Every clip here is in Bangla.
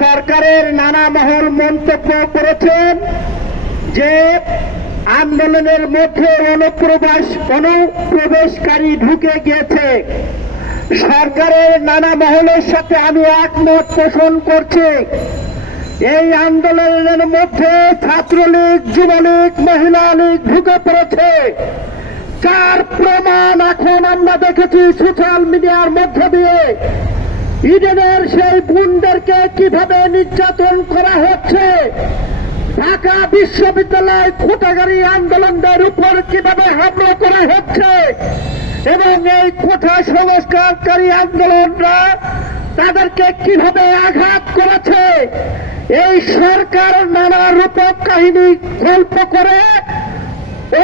সরকারের নানা মহল মন্তব্য করেছেন যে আন্দোলনের মধ্যে অনুপ্রবেশ, অনুপ্রবেশকারী ঢুকে গিয়েছে। সরকারের নানা মহলের সাথে আমি একমত পোষণ করছি। এই আন্দোলনের মধ্যে ছাত্রলীগ, যুবলীগ মহিলা লীগ ঢুকে পড়েছে। যার প্রমাণ এখন আমরা দেখেছি সোশ্যাল মিডিয়ার মধ্য দিয়ে। ইডেনের সেই বোনদেরকে কীভাবে নির্যাতন করা হচ্ছে? ঢাকা বিশ্ববিদ্যালয় কোটাগারি আন্দোলনদের উপর কীভাবে হামলা করা হচ্ছে? এবং এই কোঠা সংস্কারকারী আন্দোলনরা তাদেরকে কীভাবে আঘাত করেছে? এই সরকার নানা রূপক কাহিনী গল্প করে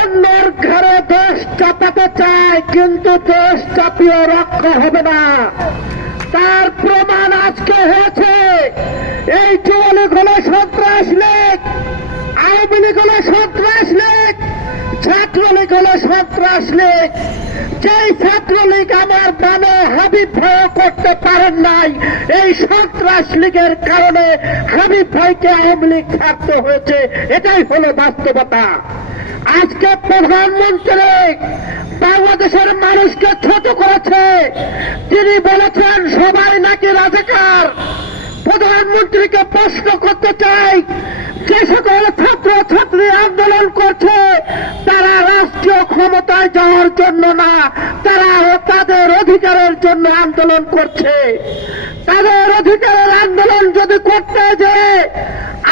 অন্যর ঘরে দোষ চাপাতে চায়, কিন্তু দোষ চাপিয়ে রক্ষা হবে না। তার প্রমাণ আজকে হয়েছে। এই যুবলীগ হলো সন্ত্রাস লীগ আওয়ামী লীগ হলো সন্ত্রাস লীগ ছাত্রলীগ হলো সন্ত্রাস লীগ যেই ছাত্রলীগ আমার বামে হাবিব ভয় করতে পারেন নাই, এই সন্ত্রাস লীগের কারণে হাবিব ভাইকে আওয়ামী লীগ ছাড়তে হয়েছে। এটাই হলো বাস্তবতা। আজকে প্রধানমন্ত্রী বাংলাদেশের মানুষকে ছোট করেছে। তিনি বলেছেন, সবাই নাকি রাজাকার। প্রধানমন্ত্রীকে প্রশ্ন করতে চাই, যে সকল ছাত্র ছাত্রী আন্দোলন করছে, তারা রাষ্ট্রীয় ক্ষমতায় যাওয়ার জন্য না, তারা তাদের অধিকারের জন্য আন্দোলন করছে। তাদের অধিকারের আন্দোলন যদি করতে যে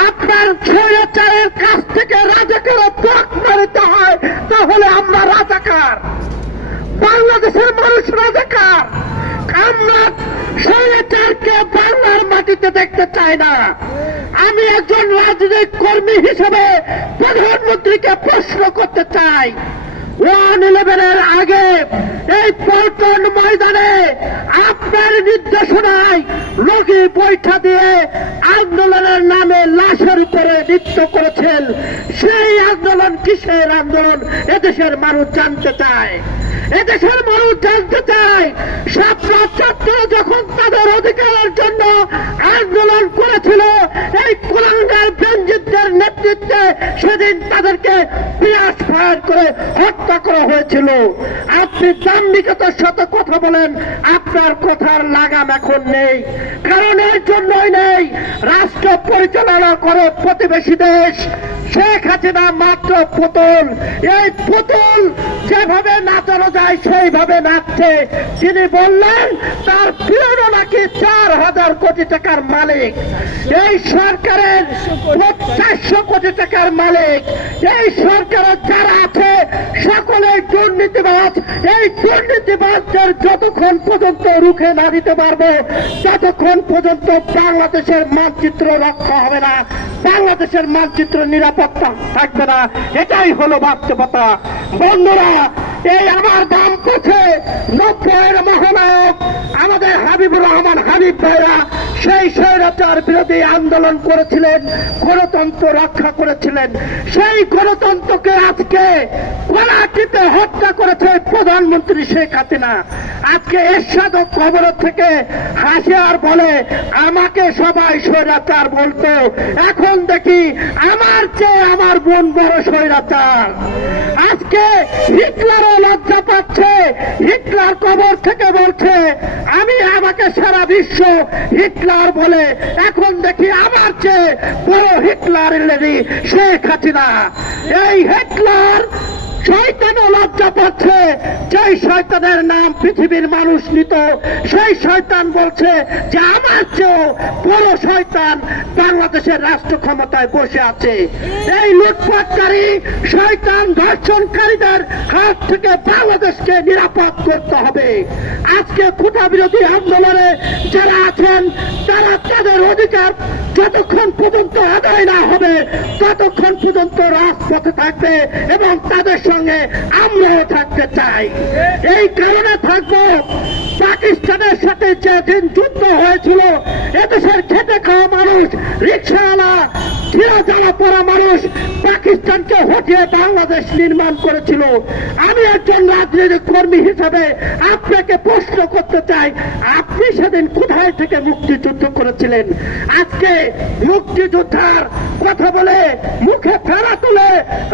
আপনার স্বৈরাচারের কাছ থেকে রাজাকার পথ মারিতে হয়, তাহলে আমরা রাজাকার। বাংলাদেশের মানুষ রাজাকার আমরা স্বৈরাচারকে বাংলার মাটিতে দেখতে চাই না। আমি একজন রাজনৈতিক কর্মী হিসেবে প্রধানমন্ত্রীকে প্রশ্ন করতে চাই। ওয়ান ইলেভেনের আগে এই পল্টন ময়দানে আপনার নির্দেশনায় লগি বৈঠা দিয়ে আন্দোলনের নামে লাশের উপরে নৃত্য করেছেন। সেই আন্দোলন কিসের আন্দোলন এদেশের মানুষ জানতে চায়। এদেশের মানুষ জানতে চায় ছাত্র যখন তাদের অধিকারের জন্য আন্দোলন করেছিল এই কোরআনগার বেঞ্জিতদের নেতৃত্বে সেদিন তাদেরকে পিয়াস ফায়ার করে হত্যা করা হয়েছিল। আপনি দাম্ভিকতার সাথে কথা বলেন, আপনার কথার লাগাম এখন নেই। কারণ এর জন্যই নেই, রাষ্ট্র পরিচালনা করে প্রতিবেশী দেশ। শেখ হাসিনা মাত্র পুতুল। এই পুতুল যেভাবে নাচানো যায়, সেইভাবে নাচছে। তিনি বললেন, তার পিয়নও নাকি চার হাজার কোটি টাকার মালিক। এই সরকারের চারশো কোটি টাকার মালিক। এই সরকারের যারা আছে সকলে দুর্নীতিবাজ। এই দুর্নীতিবাজদের যতক্ষণ পর্যন্ত রুখে না দিতে পারব, ততক্ষণ পর্যন্ত বাংলাদেশের মানচিত্র রক্ষা হবে না। বাংলাদেশের মানচিত্র নিরাপত্তা থাকবে না। এটাই হলো বাস্তবতা। বন্ধুরা, এই আমার দাম পথে নব্বইয়ের মহানায়ক আমাদের হাবিবুর রহমান হাবিব ভাইরা সেই স্বৈরাচার বিরোধী আন্দোলন করেছিলেন, গণতন্ত্র রক্ষা করেছিলেন। সেই গণতন্ত্রকে আজকে কলাটিতে হত্যা করেছে প্রধানমন্ত্রী শেখ হাসিনা, আজকে এরশাদ খবর থেকে হাসে আর বলে, আমাকে সবাই স্বৈরাচার বলতো, এখন দেখি আমার চেয়ে আমার বোন বড় স্বৈরাচার। আজকে হিটলারও লজ্জা পাচ্ছে, হিটলার কবর থেকে বলছে, আমি আমাকে সারা বিশ্ব হিটলার বলে, এখন দেখি আমার চেয়ে বড় হিটলার শেখ হাসিনা। এই হিটলার শয়তানও লজ্জা যেই শয়তানের নাম পৃথিবীর মানুষ নিত। সেই শয়তান বলছে যে, আমার চেয়েও বড় শয়তান বাংলাদেশের রাষ্ট্র ক্ষমতায় বসে আছে। এই লুটপাটকারী শয়তান ধর্ষণকারীদের হাত থেকে বাংলাদেশকে নিরাপদ করতে হবে। আজকে কোটা বিরোধী আন্দোলনে যারা আছেন, তারা তাদের অধিকার যতক্ষণ পর্যন্ত আদায় না হবে, ততক্ষণ পর্যন্ত রাজপথে থাকবে এবং তাদের সঙ্গে আমরাও থাকতে চাই এই কারণে থাকব। পাকিস্তানের সাথে যেদিন যুদ্ধ হয়েছিল, এদেশের খেটে খাওয়া মানুষ, রিক্সাওয়ালা ছিঁড়া জ্বালা পড়া মানুষ পাকিস্তানকে হটিয়ে বাংলাদেশ নির্মাণ করেছিল। আমি একজন রাজনৈতিক কর্মী হিসাবে আপনাকে প্রশ্ন করতে চাই, আপনি সেদিন কোথায় থেকে মুক্তিযুদ্ধ করেছিলেন? আজকে মুক্তিযোদ্ধার কথা বলে মুখে ফেরা তুলে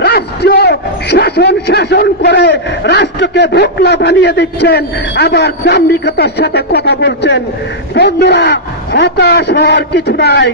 রাষ্ট্রীয় শাসন শাসন করে রাষ্ট্রকে ভোকলা বানিয়ে দিচ্ছেন আবার দাম্ভিকতার সাথে কথা বলছেন। বন্ধুরা হতাশ হওয়ার কিছু নাই।